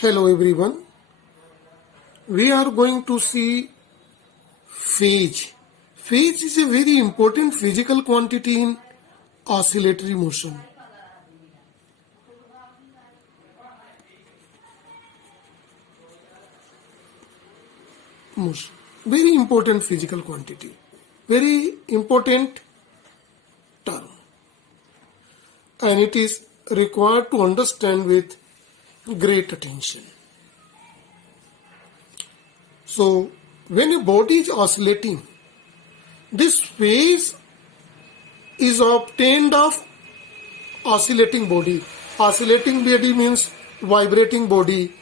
Hello everyone. We are going to see phase. Phase is a very important physical quantity in oscillatory motion. Very important physical quantity. Very important term. And it is required to understand with great attention. So, when a body is oscillating, this phase is obtained of oscillating body. Oscillating body means vibrating body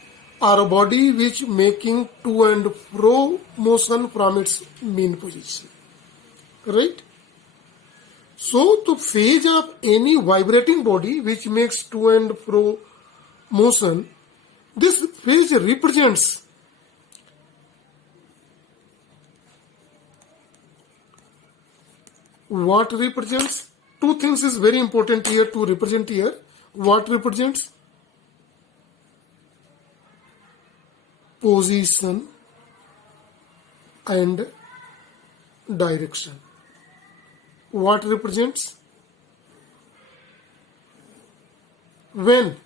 or a body which making to and fro motion from its mean position. Right? So, the phase of any vibrating body which makes to and fro motion, this phase represents what represents? Two things is very important here to represent here. What represents? Position and direction. What represents? When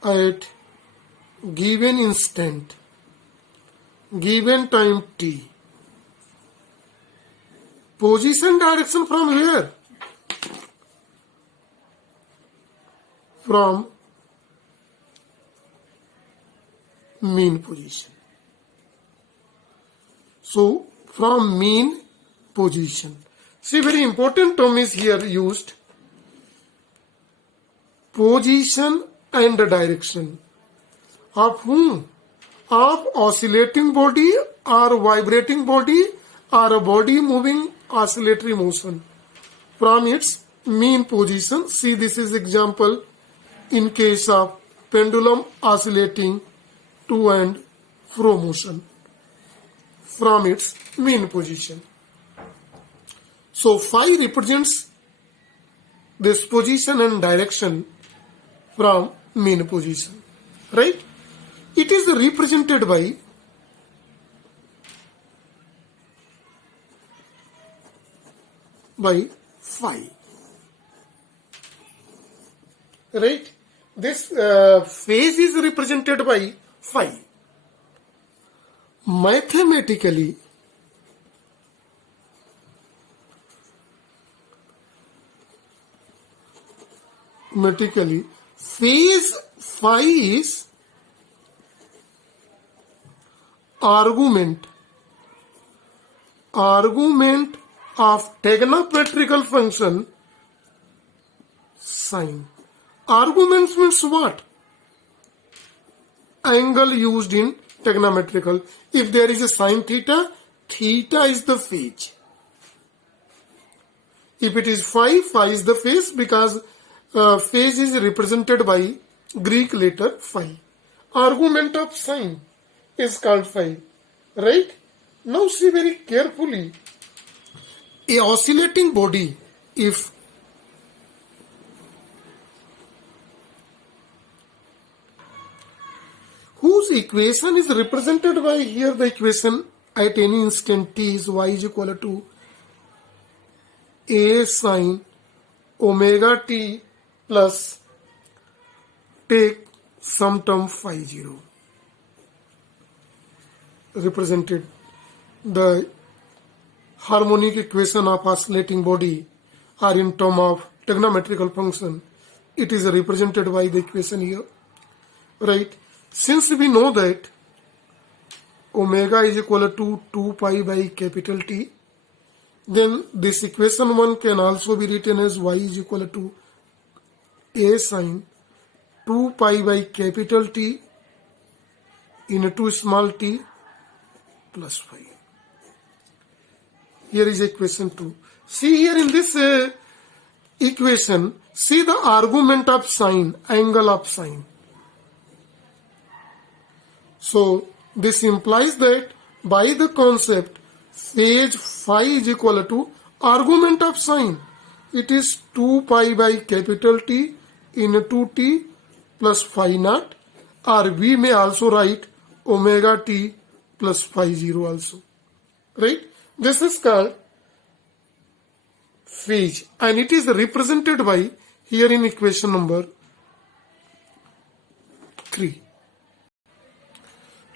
at given instant, given time t, position direction from where? From mean position. So, from mean position. See, very important term is here used. Position and direction. Of whom? Of oscillating body or vibrating body or a body moving oscillatory motion from its mean position. See, this is example in case of pendulum oscillating to and fro motion from its mean position. So phi represents this position and direction from mean position, right? It is represented by phi, right? This phase is represented by phi. Mathematically, phase phi is argument of trigonometrical function sine. Arguments means what? Angle used in trigonometrical. If there is a sine theta, theta is the phase. If it is phi, phi is the phase because phase is represented by Greek letter phi. Argument of sine is called phi. Right? Now see very carefully. A oscillating body, if whose equation is represented by here, the equation at any instant t is y is equal to a sine omega t plus take some term phi 0 represented. The harmonic equation of oscillating body are in term of trigonometrical function. It is represented by the equation here, right? Since we know that omega is equal to 2 pi by capital T, then this equation 1 can also be written as y is equal to a sine 2 pi by capital T into small t plus phi. Here is equation 2. See here in this equation, see the argument of sine, angle of sine. So this implies that by the concept phase phi is equal to argument of sine. It is 2 pi by capital T in 2t plus phi naught, or we may also write omega t plus phi 0 also, right? This is called phase, and it is represented by here in equation number 3.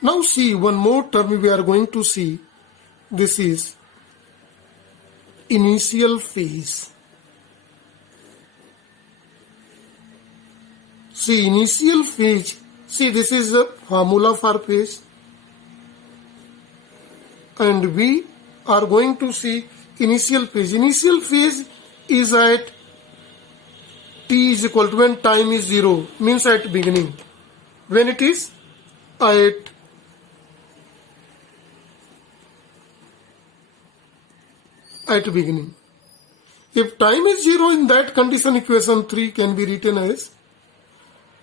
Now see one more term we are going to see. This is initial phase. See, initial phase, see, this is the formula for phase, and we are going to see initial phase. Initial phase is at t is equal to, when time is 0, means at beginning. When it is at beginning. If time is 0, in that condition equation 3 can be written as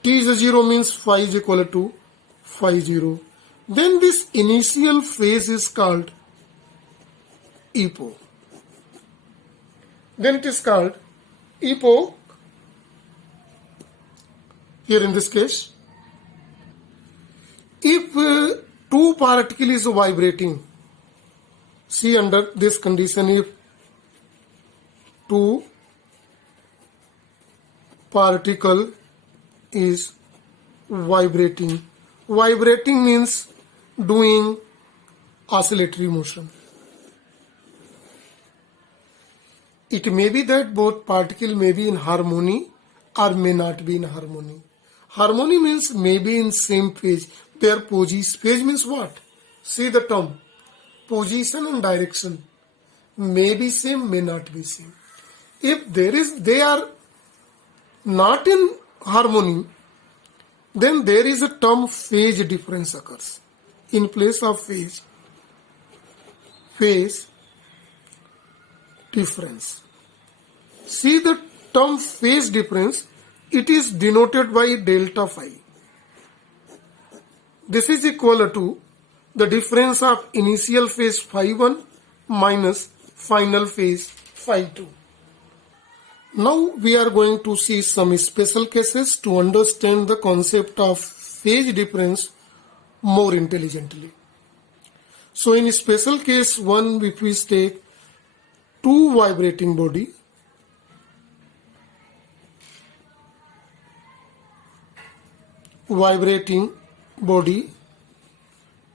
t is 0 means phi is equal to phi 0. Then this initial phase is called epoch. Then it is called epoch. Here in this case, if two particles is vibrating, see, under this condition, if two particle is vibrating. Vibrating means doing oscillatory motion. It may be that both particles may be in harmony or may not be in harmony. Harmony means may be in same phase. Their position. Phase means what? See the term. Position and direction. May be same, may not be same. If they are not in harmony, then there is a term phase difference occurs. In place of phase difference. See the term phase difference, it is denoted by delta phi. This is equal to the difference of initial phase phi 1 minus final phase phi 2. Now we are going to see some special cases to understand the concept of phase difference more intelligently. So in special case 1, if we take two vibrating body,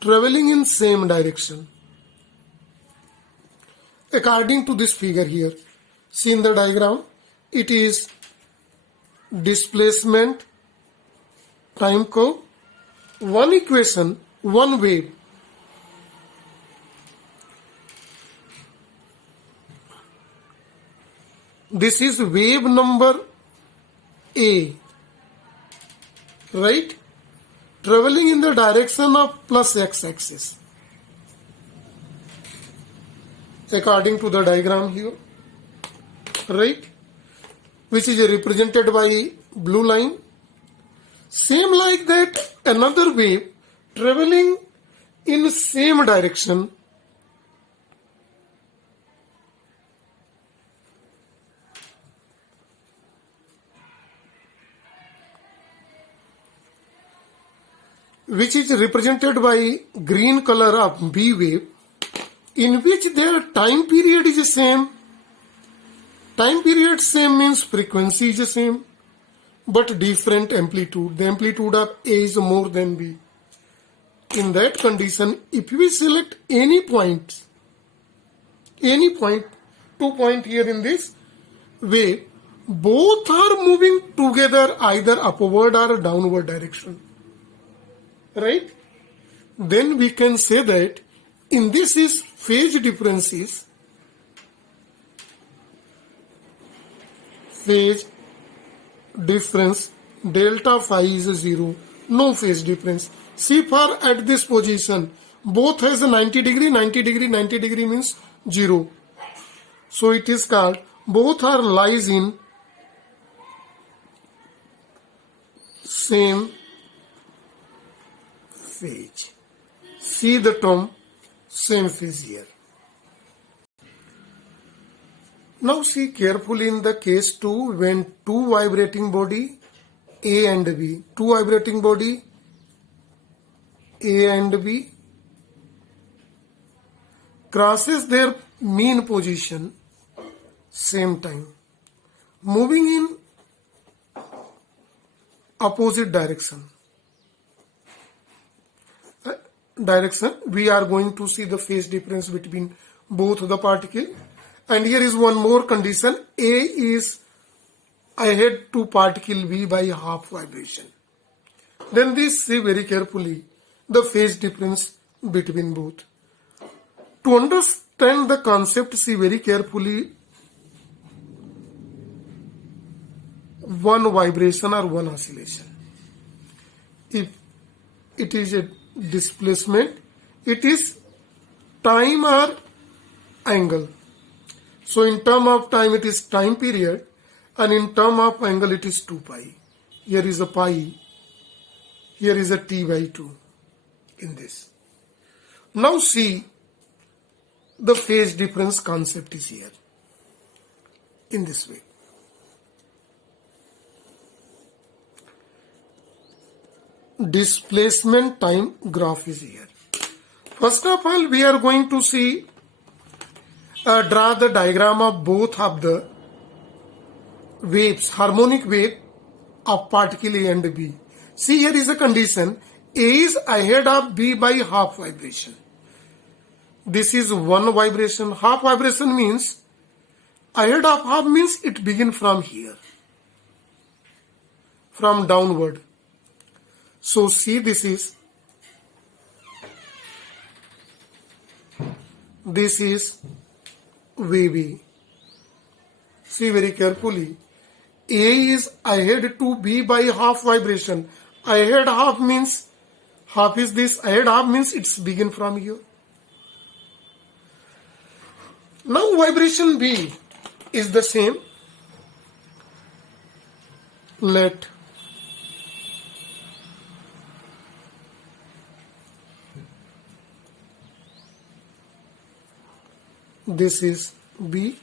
traveling in same direction. According to this figure here, see in the diagram, it is displacement, time curve, one equation, one wave. This is wave number A, right? Traveling in the direction of plus x-axis. According to the diagram here, right? Which is represented by blue line. Same like that, another wave traveling in same direction, which is represented by green color of B wave, in which their time period is the same. Time period same means frequency is the same, but different amplitude. The amplitude of A is more than B. In that condition, if we select any point, 2 point here in this wave, both are moving together either upward or downward direction. Right? Then we can say that in this is phase differences. Phase difference delta phi is 0, no phase difference. See, for at this position both has a 90 degree, 90 degree, 90 degree means 0. So it is called both are lies in same phase. See the term same phase here. Now see carefully in the case 2, when two vibrating body A and B, two vibrating body, A and B, crosses their mean position same time, moving in opposite direction. We are going to see the phase difference between both the particle. And here is one more condition. A is ahead to particle B by half vibration. Then this, see very carefully the phase difference between both. To understand the concept, see very carefully one vibration or one oscillation. If it is a displacement, it is time or angle. So in term of time it is time period, and in term of angle it is 2 pi. Here is a pi, here is a t by 2 in this. Now see, the phase difference concept is here in this way. Displacement time graph is here. First of all, we are going to see draw the diagram of both of the waves, harmonic wave of particle A and B. See, here is a condition. A is ahead of B by half vibration. This is one vibration. Half vibration means ahead of half means it begins from here, from downward. So see, this is wave A. See very carefully. A is ahead to B by half vibration. Ahead half means, half is this, ahead half means it's begin from here. Now vibration B is the same. Let this is B.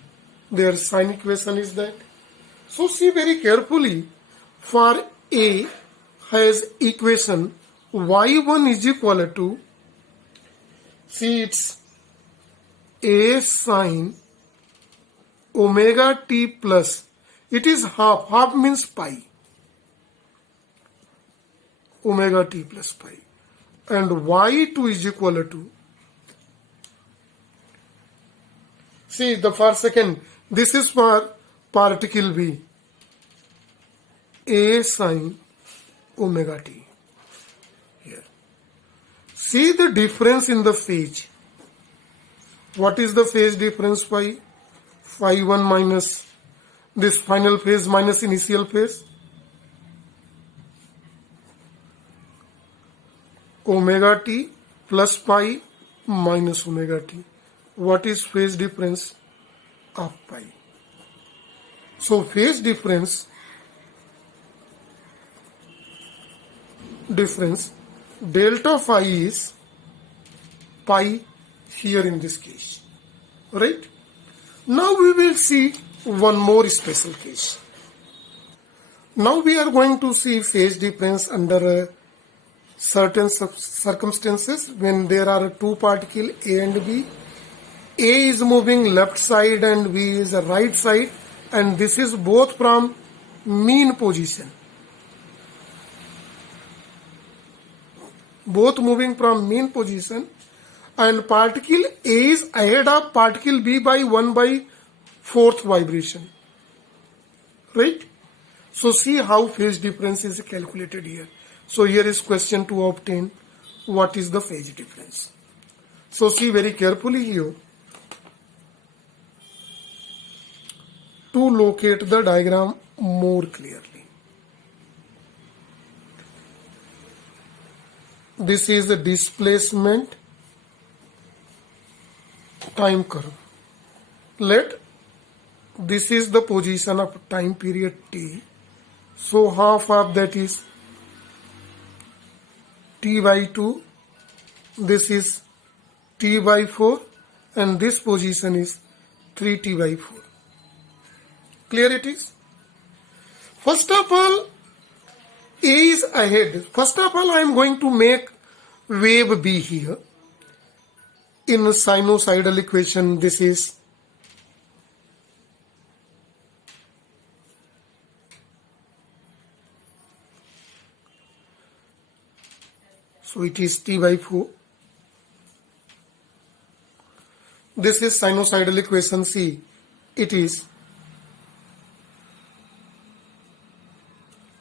Their sign equation is that. So see very carefully. For A has equation y1 is equal to, see, it's A sine omega t plus, it is half, half means pi, omega t plus pi, and y2 is equal to, see, the for second, this is for particle B, A sine omega t. Here, see the difference in the phase. What is the phase difference? Phi 1 minus this final phase minus initial phase, omega t plus pi minus omega t. What is phase difference of pi? So phase difference delta phi is pi here in this case, right? Now we will see one more special case. Now we are going to see phase difference under certain circumstances when there are two particles A and B. A is moving left side and B is the right side, and this is both from mean position. Both moving from mean position, and particle A is ahead of particle B by 1 by 4th vibration, right? So see how phase difference is calculated here. So here is question to obtain what is the phase difference. So see very carefully here to locate the diagram more clearly. This is the displacement time curve. Let this is the position of time period t. So half of that is t by 2. This is t by 4, and this position is 3t by 4. Clear it is? First of all, A is ahead. First of all, I am going to make wave B here. In sinusoidal equation, this is so it is T by 4. This is sinusoidal equation C. It is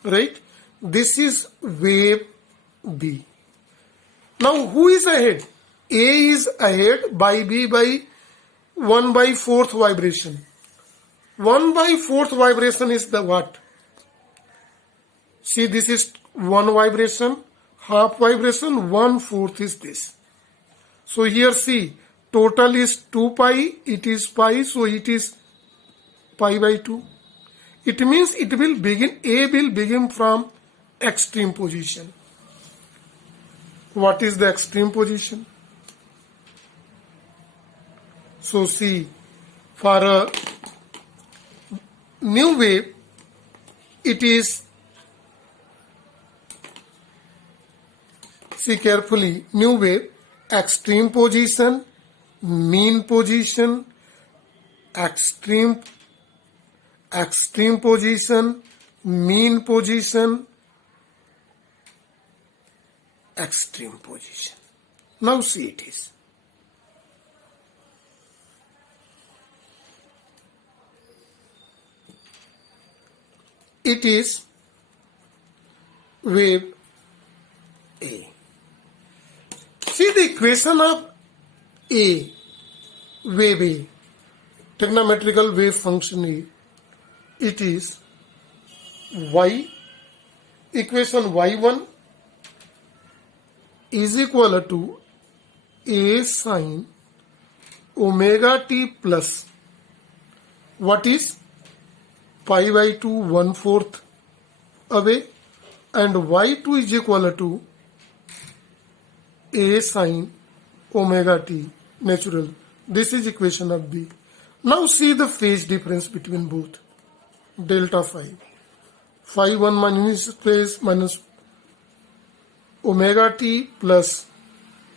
right. This is wave B. Now who is ahead? A is ahead by B by 1 by 4th vibration. 1 by 4th vibration is the what? See, this is 1 vibration, half vibration, 1/4 is this. So here see, total is 2 pi, it is pi, so it is pi by 2. It means it will begin, A will begin from extreme position. What is the extreme position? So see, for a new wave, it is, see carefully, new wave, extreme position, mean position, extreme position, mean position, extreme position. Now see it is. It is wave A. See the equation of A, wave A, trigonometrical wave function A. It is y, equation y1 is equal to A sine omega t plus what is pi by 2 1/4 away, and y2 is equal to A sine omega t natural. This is equation of B. Now see the phase difference between both. Delta phi. Phi 1 minus phase minus omega t plus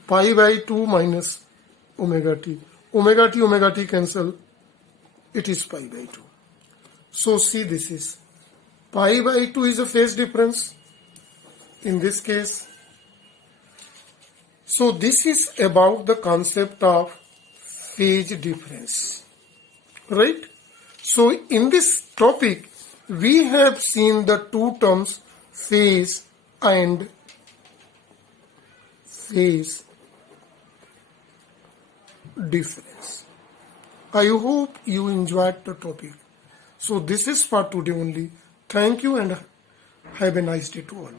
pi by 2 minus omega t. Omega t cancel. It is pi by 2. So see, this is pi by 2 is a phase difference in this case. So this is about the concept of phase difference, right? So in this topic, we have seen the two terms phase and phase difference. I hope you enjoyed the topic. So this is for today only. Thank you and have a nice day to all.